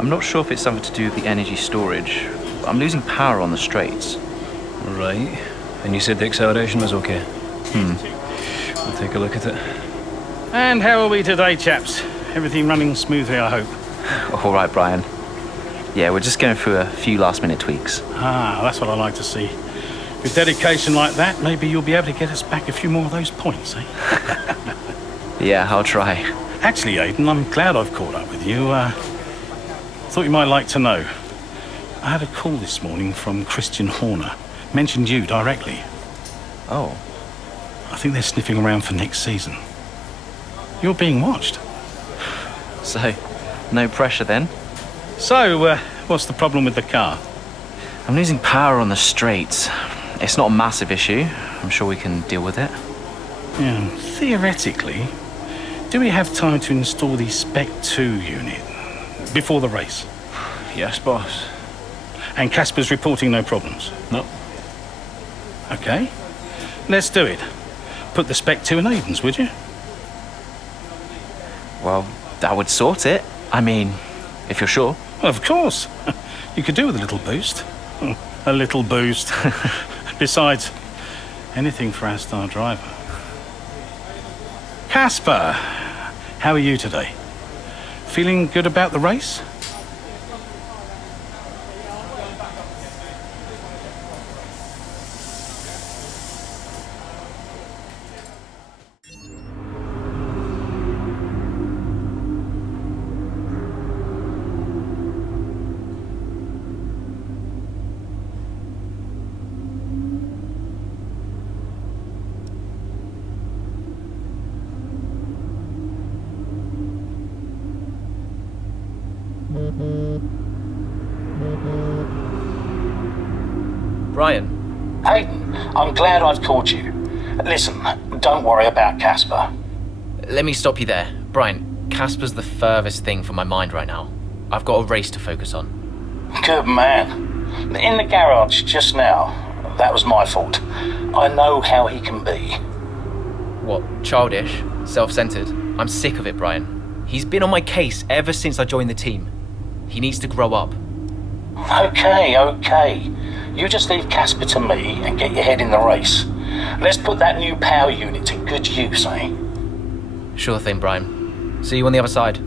I'm not sure if it's something to do with the energy storage. I'm losing power on the straights. Right. And you said the acceleration was okay? We'll take a look at it. And how are we today, chaps? Everything running smoothly, I hope. All right, Brian. Yeah, we're just going through a few last-minute tweaks. Ah, that's what I like to see. With dedication like that, maybe you'll be able to get us back a few more of those points, eh? Yeah, I'll try. Actually, Aidan, I'm glad I've caught up with you. Thought you might like to know. I had a call this morning from Christian Horner. Mentioned you directly. Oh. I think they're sniffing around for next season. You're being watched. So, no pressure then? So, what's the problem with the car? I'm losing power on the straights. It's not a massive issue. I'm sure we can deal with it. Yeah, theoretically, do we have time to install the Spec 2 unit before the race? Yes, boss. And Casper's reporting no problems? No. Okay, let's do it. Put the Spec 2 in Aiden's, would you? Well, that would sort it. I mean, if you're sure. Well, of course. You could do with a little boost. A little boost. Besides, anything for our star driver. Casper, how are you today? Feeling good about the race? Brian. Aidan, I'm glad I've called you. Listen, don't worry about Casper. Let me stop you there. Brian, Casper's the furthest thing from my mind right now. I've got a race to focus on. Good man. In the garage just now, that was my fault. I know how he can be. What, childish? Self-centered? I'm sick of it, Brian. He's been on my case ever since I joined the team. He needs to grow up. Okay. You just leave Casper to me and get your head in the race. Let's put that new power unit to good use, eh? Sure thing, Brian. See you on the other side.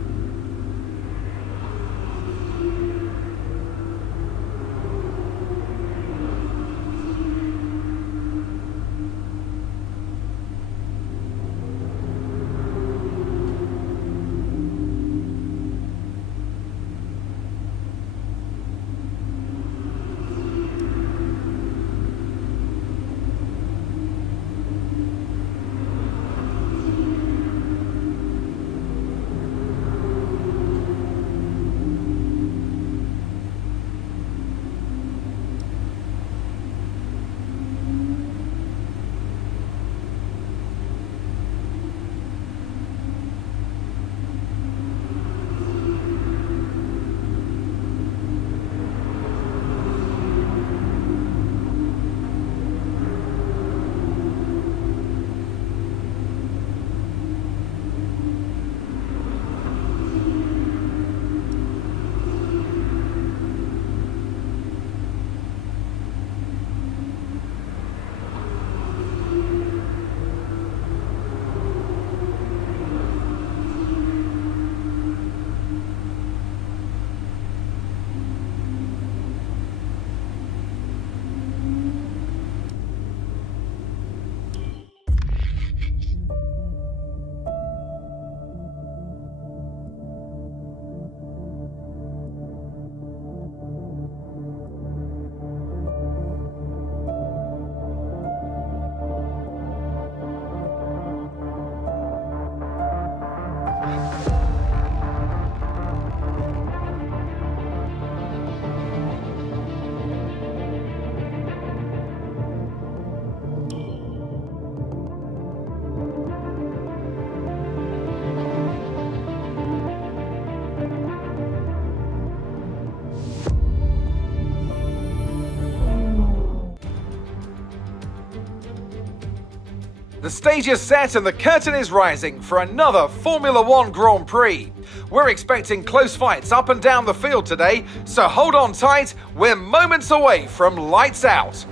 stage is set and the curtain is rising for another Formula One Grand Prix. We're expecting close fights up and down the field today, so hold on tight, we're moments away from lights out.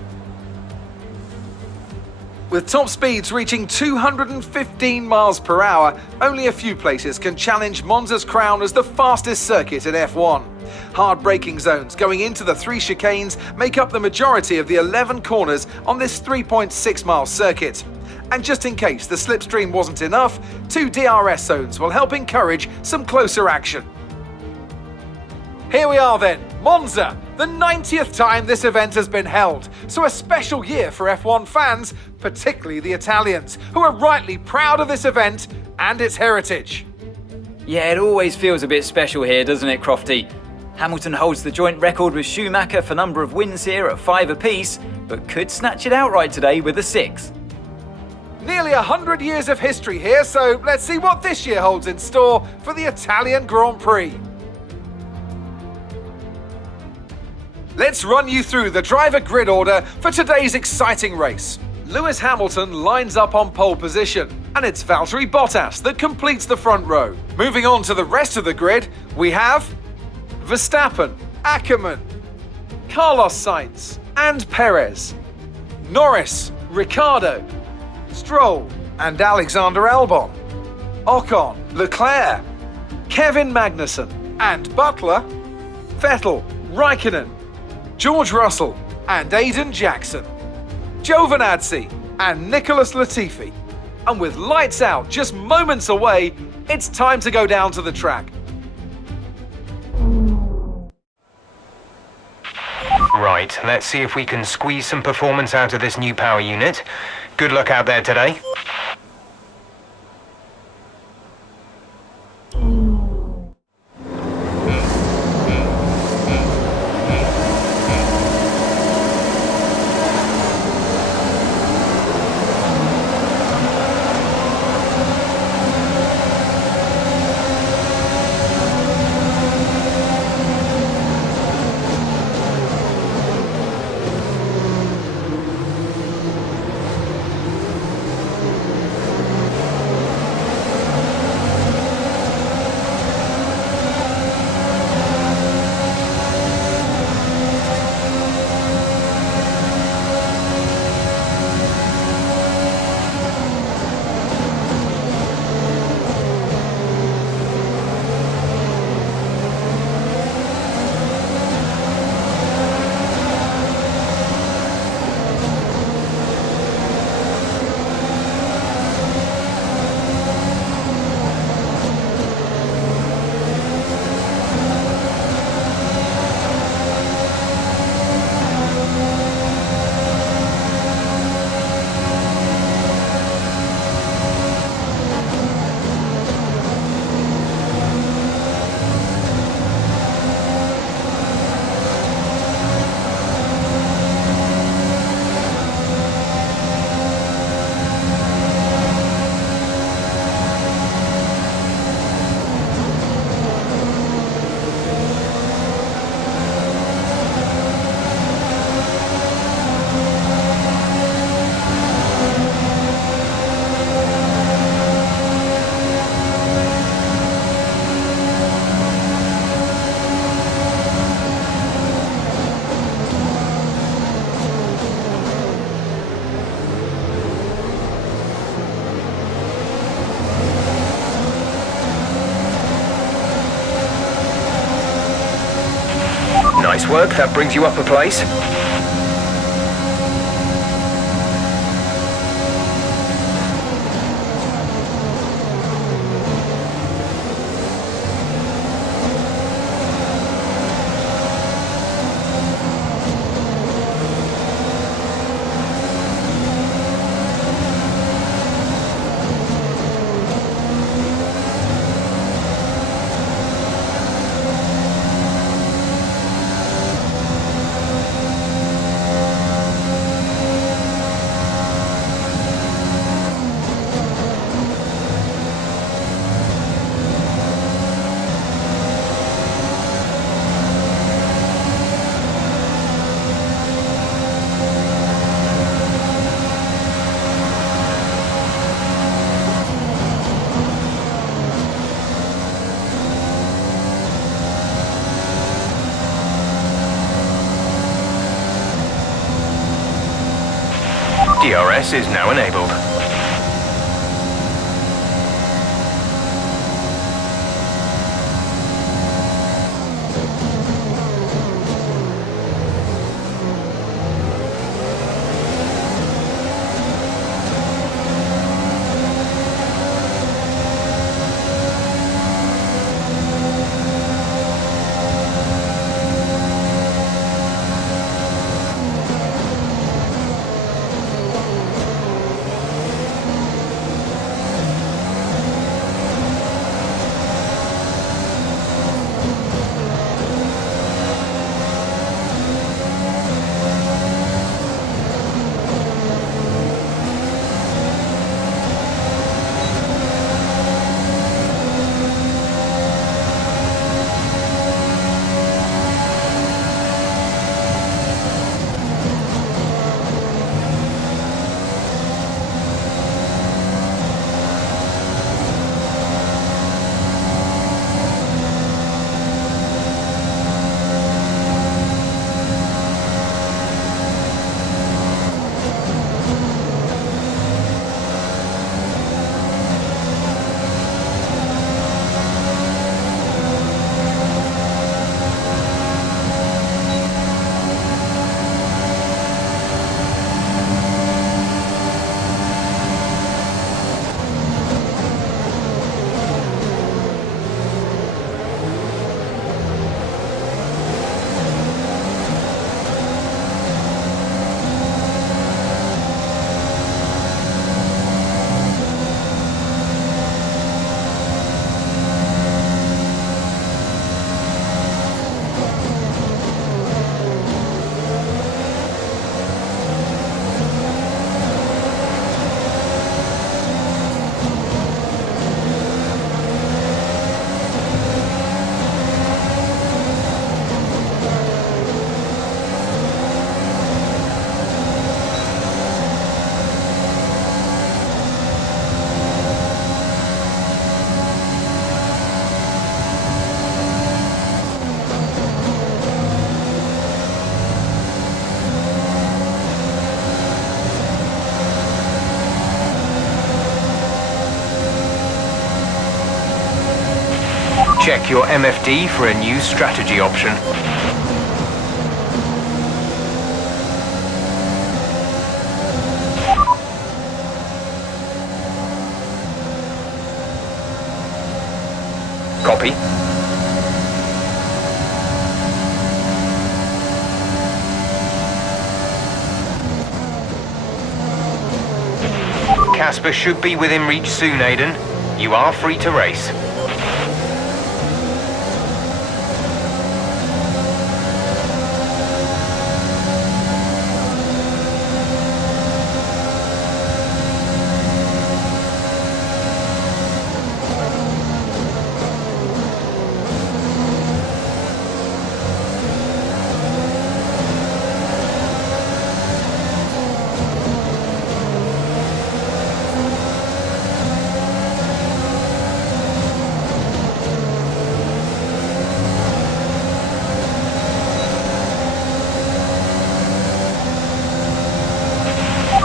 With top speeds reaching 215 miles per hour, only a few places can challenge Monza's crown as the fastest circuit in F1. Hard braking zones going into the 3 chicanes make up the majority of the 11 corners on this 3.6-mile circuit. And just in case the slipstream wasn't enough, 2 DRS zones will help encourage some closer action. Here we are then, Monza, the 90th time this event has been held, so a special year for F1 fans, particularly the Italians, who are rightly proud of this event and its heritage. Yeah, it always feels a bit special here, doesn't it, Crofty? Hamilton holds the joint record with Schumacher for number of wins here at 5 apiece, but could snatch it outright today with a 6. Nearly 100 years of history here, so let's see what this year holds in store for the Italian Grand Prix. Let's run you through the driver grid order for today's exciting race. Lewis Hamilton lines up on pole position, and it's Valtteri Bottas that completes the front row. Moving on to the rest of the grid, we have Verstappen, Ackermann, Carlos Sainz, and Perez, Norris, Ricciardo, Stroll, and Alexander Albon, Ocon, Leclerc, Kevin Magnussen, and Butler, Vettel, Raikkonen, George Russell, and Aiden Jackson, Giovinazzi, and Nicholas Latifi. And with lights out just moments away, it's time to go down to the track. Right, let's see if we can squeeze some performance out of this new power unit. Good luck out there today. Nice work, that brings you up a place. DRS is now enabled. Check your MFD for a new strategy option. Copy. Casper should be within reach soon, Aiden. You are free to race.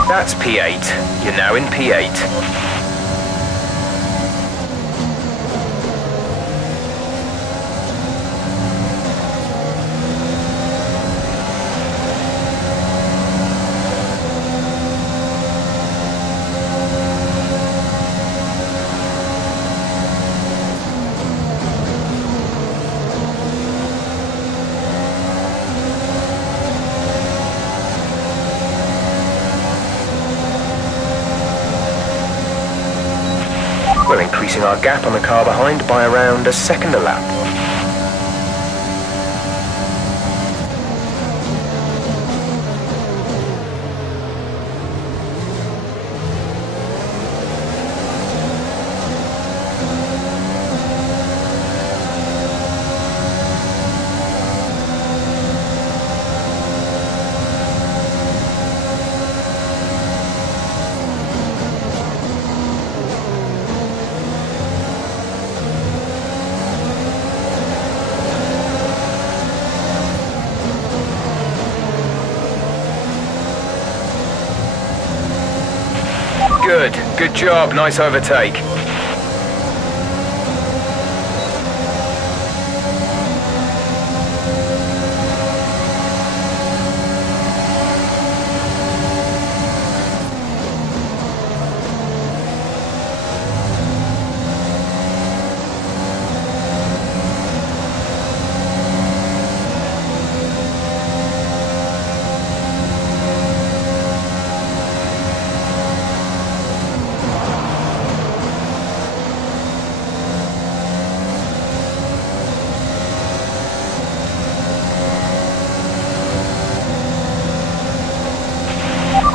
That's P8. You're now in P8. We're increasing our gap on the car behind by around a second a lap. Good job, nice overtake.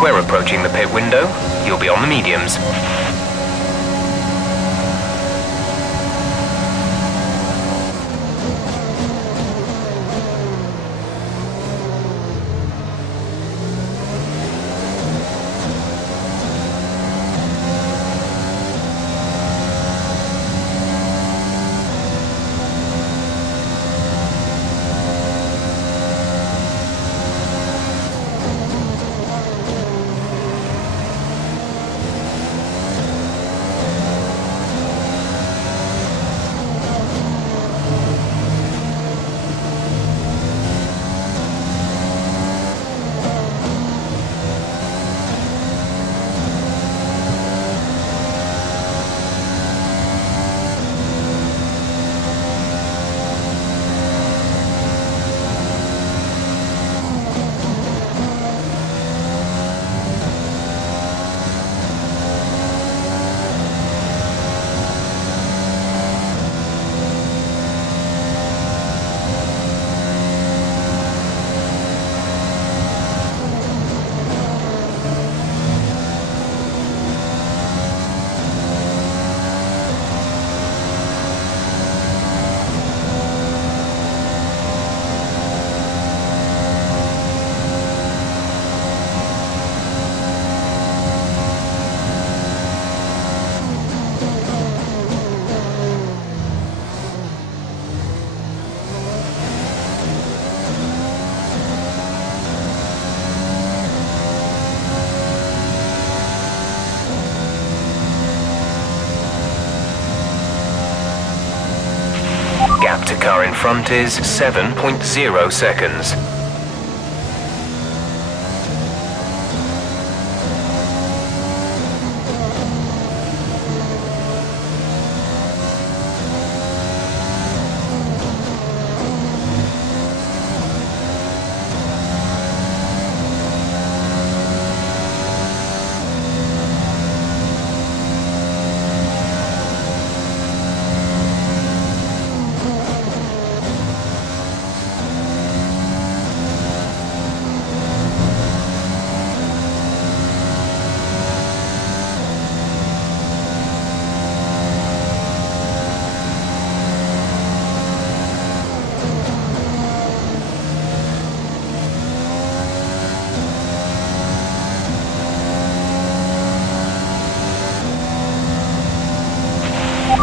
We're approaching the pit window. You'll be on the mediums. Gap to car in front is 7.0 seconds.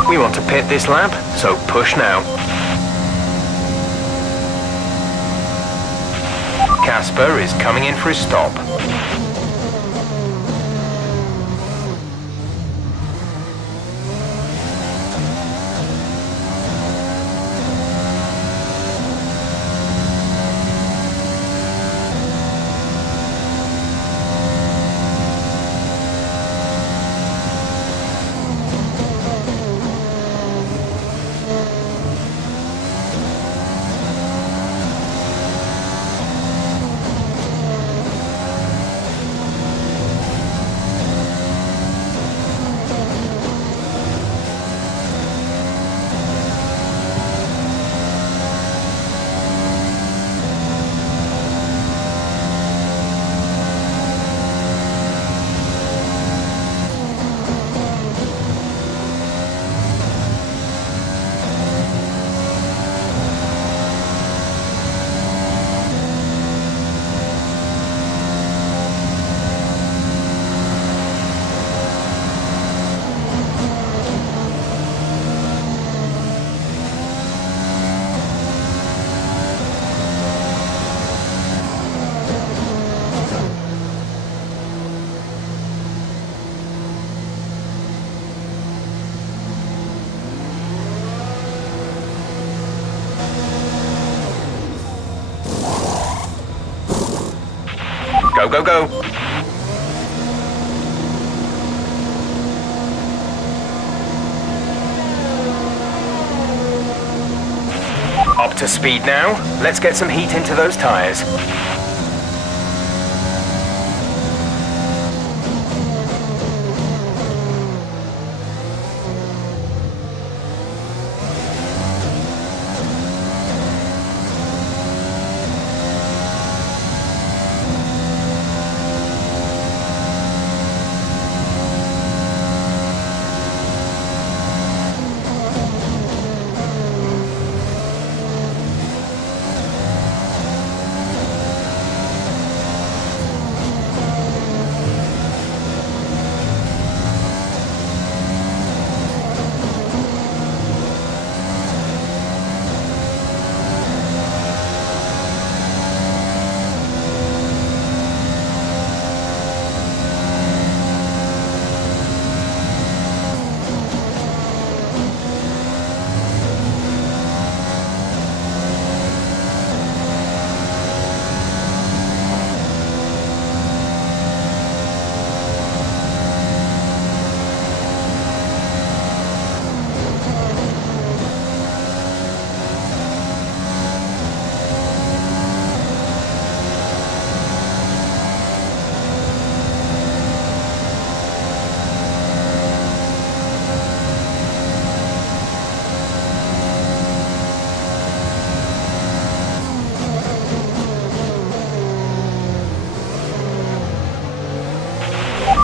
We want to pit this lap, so push now. Casper is coming in for his stop. Go, go, go. Up to speed now. Let's get some heat into those tires.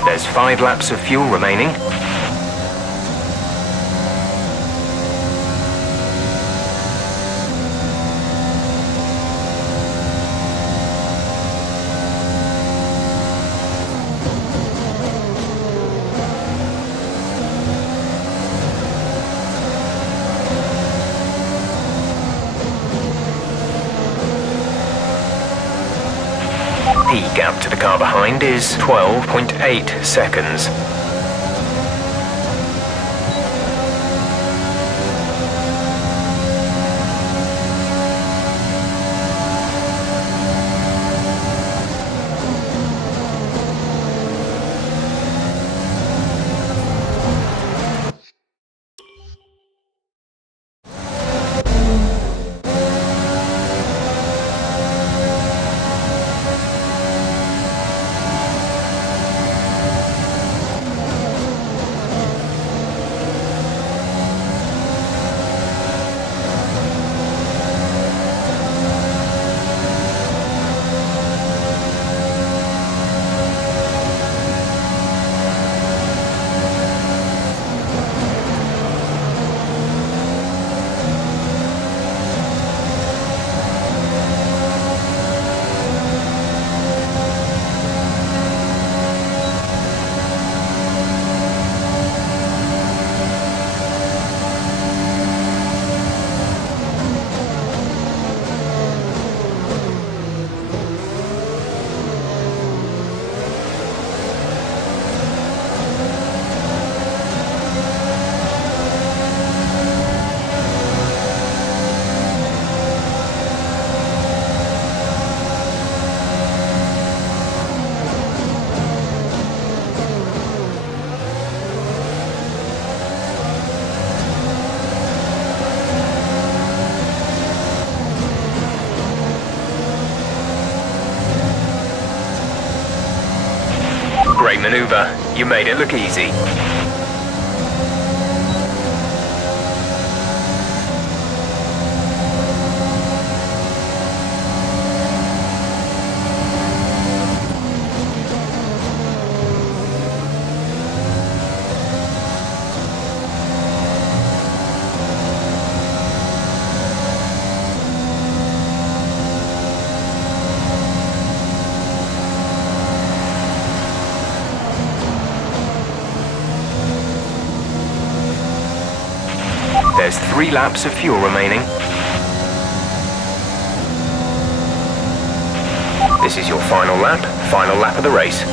There's 5 laps of fuel remaining. The gap to the car behind is 12.8 seconds. Great maneuver. You made it look easy. There's 3 laps of fuel remaining. This is your final lap of the race.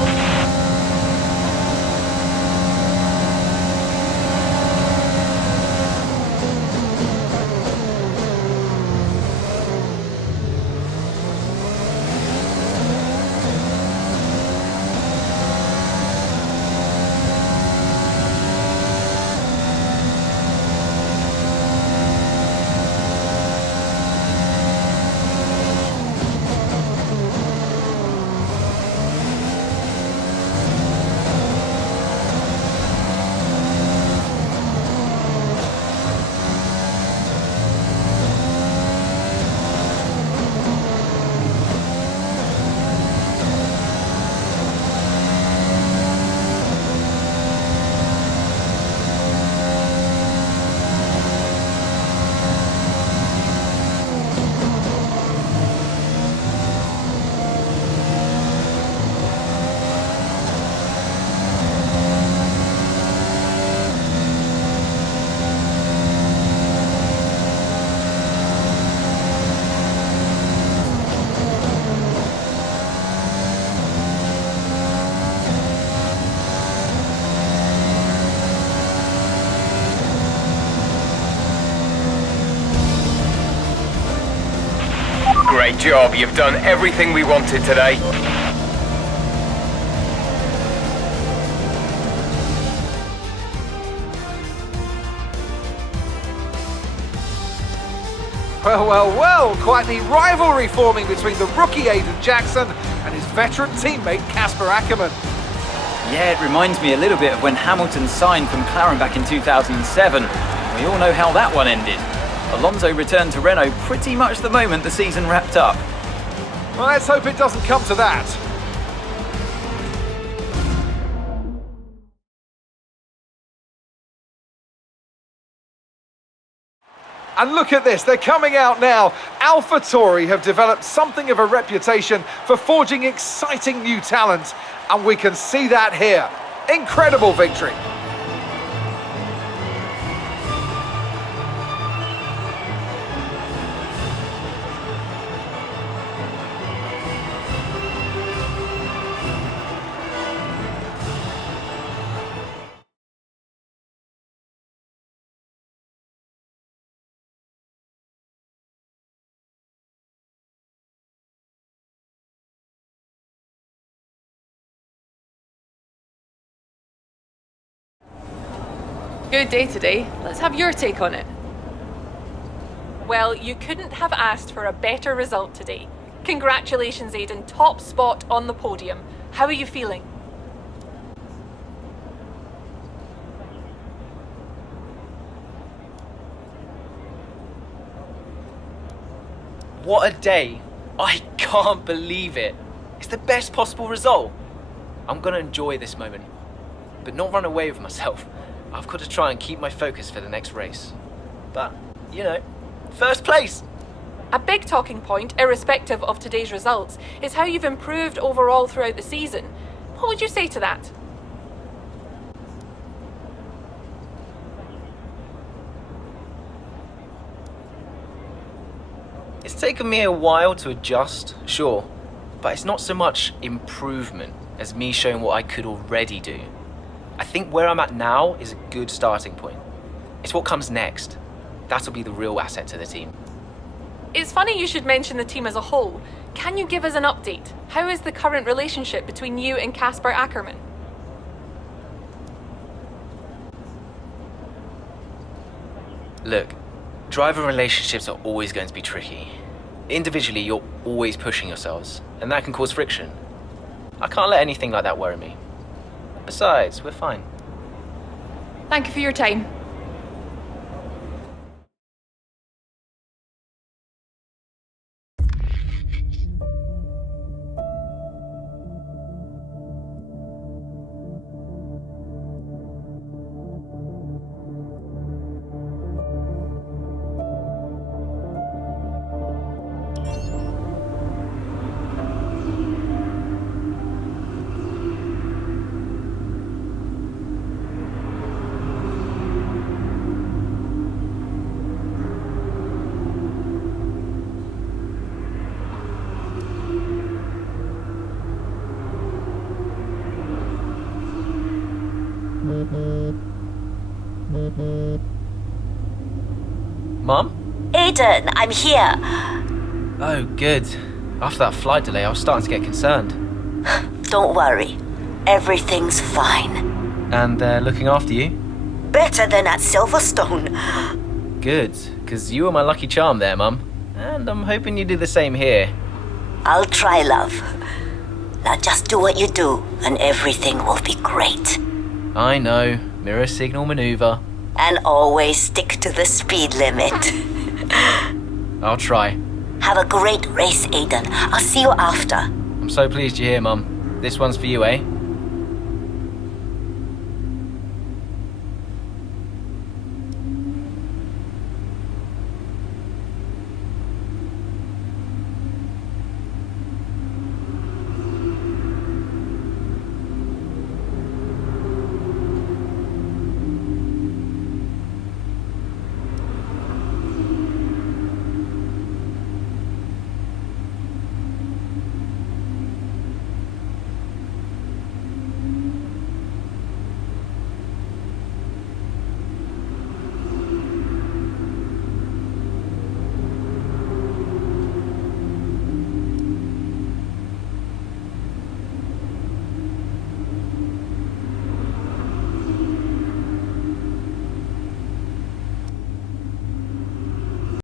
Great job. You've done everything we wanted today. Well, well, well, quite the rivalry forming between the rookie Aidan Jackson and his veteran teammate Casper Ackerman. Yeah, it reminds me a little bit of when Hamilton signed from McLaren back in 2007. We all know how that one ended. Alonso returned to Renault pretty much the moment the season wrapped up. Well, let's hope it doesn't come to that. And look at this, they're coming out now. AlphaTauri have developed something of a reputation for forging exciting new talent, and we can see that here. Incredible victory. Good day today. Let's have your take on it. Well, you couldn't have asked for a better result today. Congratulations, Aidan. Top spot on the podium. How are you feeling? What a day. I can't believe it. It's the best possible result. I'm gonna enjoy this moment, but not run away with myself. I've got to try and keep my focus for the next race. But, you know, first place! A big talking point, irrespective of today's results, is how you've improved overall throughout the season. What would you say to that? It's taken me a while to adjust, sure, but it's not so much improvement as me showing what I could already do. I think where I'm at now is a good starting point. It's what comes next. That'll be the real asset to the team. It's funny you should mention the team as a whole. Can you give us an update? How is the current relationship between you and Casper Ackerman? Look, driver relationships are always going to be tricky. Individually, you're always pushing yourselves, and that can cause friction. I can't let anything like that worry me. Besides, we're fine. Thank you for your time. Mum? Aidan, I'm here. Oh, good. After that flight delay, I was starting to get concerned. Don't worry. Everything's fine. And they're looking after you? Better than at Silverstone. Good, because you were my lucky charm there, Mum. And I'm hoping you do the same here. I'll try, love. Now just do what you do, and everything will be great. I know. Mirror signal maneuver. And always stick to the speed limit. I'll try. Have a great race, Aidan. I'll see you after. I'm so pleased you're here, Mum. This one's for you, eh?